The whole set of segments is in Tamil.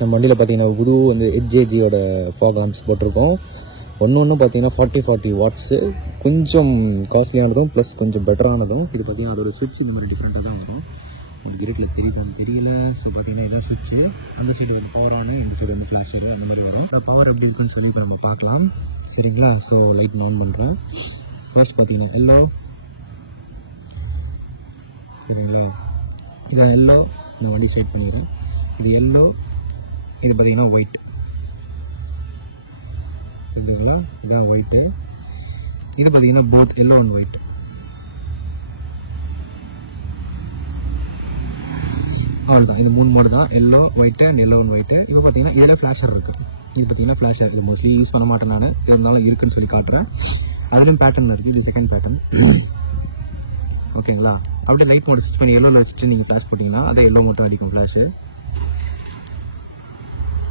நம்ம வண்டியில் பார்த்தீங்கன்னா புது வந்து HJGயோட ஃபாக் லேம்ப்ஸ் போட்டிருக்கோம். ஒன்று பார்த்தீங்கன்னா 40 வாட்ஸு, கொஞ்சம் காஸ்ட்லியானதும் ப்ளஸ் கொஞ்சம் பெட்டரானதும். இது பார்த்தீங்கன்னா அதோட ஸ்விட்ச் இந்த மாதிரி டிஃப்ரெண்ட்டாக தான் வரும். உங்களுக்கு கிரேட்டில் தெரியுதான்னு தெரியல. ஸோ பார்த்தீங்கன்னா இதான் ஸ்விட்ச்சு. அந்த சைடு வந்து பவர் ஆனு, இந்த சைடு வந்து ஃப்ளாஷ் ஆகும், அந்த மாதிரி வரும். பவர் எப்படி இருக்குன்னு சொல்லி இப்போ நம்ம பார்க்கலாம். சரிங்களா? ஸோ லைட் ஆன் பண்ணுறேன். ஃபர்ஸ்ட் பார்த்தீங்கன்னா எல்லோ, இதை எல்லோ நான் வண்டி ஸ்ட்ரைட் பண்ணிடுறேன். இது எல்லோ, இது பார்த்தீங்கன்னா ஒயிட். சரிங்களா? இதுதான் ஒயிட்டு. இது பார்த்தீங்கன்னா போத் எல்லோ அண்ட் ஒயிட். அவ்வளோதான். இது 3 மோடு தான், yellow white and yellow and white. இப்போ பார்த்தீங்கன்னா இதில் ஃப்ளாஷர் இருக்குது. இது பார்த்தீங்கன்னா ஃப்ளாஷர் இருக்குது. மோஸ்ட்லி யூஸ் பண்ண மாட்டேன் நான், இருந்தாலும் இருக்குன்னு சொல்லி காட்டுறேன். அதுலேயும் பேட்டர்ன் இருக்குது. இது செகண்ட் பேட்டர்ன். ஓகேங்களா? அப்படியே லைட் மோட் ஸ்விட்ச் பண்ணி எல்லோவில் வச்சுட்டு நீங்கள் ஃப்ளாஷ் போட்டிங்கன்னா அதான் எல்லோ மட்டும் அடிக்கும் ஃப்ளாஷு.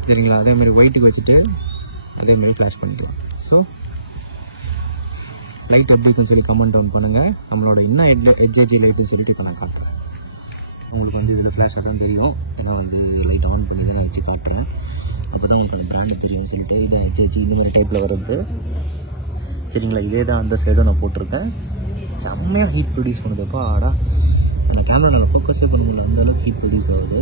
சரிங்களா? அதேமாதிரி ஒயிட்டுக்கு வச்சுட்டு அதேமாதிரி ஃப்ளாஷ் பண்ணிக்கலாம். ஸோ லைட் எப்படி இருக்குன்னு சொல்லி கமெண்ட் டவுன் பண்ணுங்கள். நம்மளோட இன்னும் HJG லைட்டுன்னு சொல்லிட்டு இப்போ நான் காட்டுறேன். உங்களுக்கு வந்து இதில் ஃப்ளாஷ் ஆட்டம் தெரியும். ஏன்னா வந்து லைட் ஆன் பண்ணி தான் நான் வச்சு காட்டுறேன். அப்போ தான் உங்களுக்கு அந்த பிராண்டு தெரியும் சொல்லிட்டு. இது HJG இந்த மாதிரி டைப்பில் வருது. சரிங்களா? இதே தான் அந்த சைடும் நான் போட்டிருக்கேன். செம்மையாக ஹீட் ப்ரொடியூஸ் பண்ணுதுப்பா. ஆடா அந்த கேமராவில் ஃபோக்கஸே பண்ண முடியல, அந்தளவுக்கு ஹீட் ப்ரொடியூஸ் ஆகுது.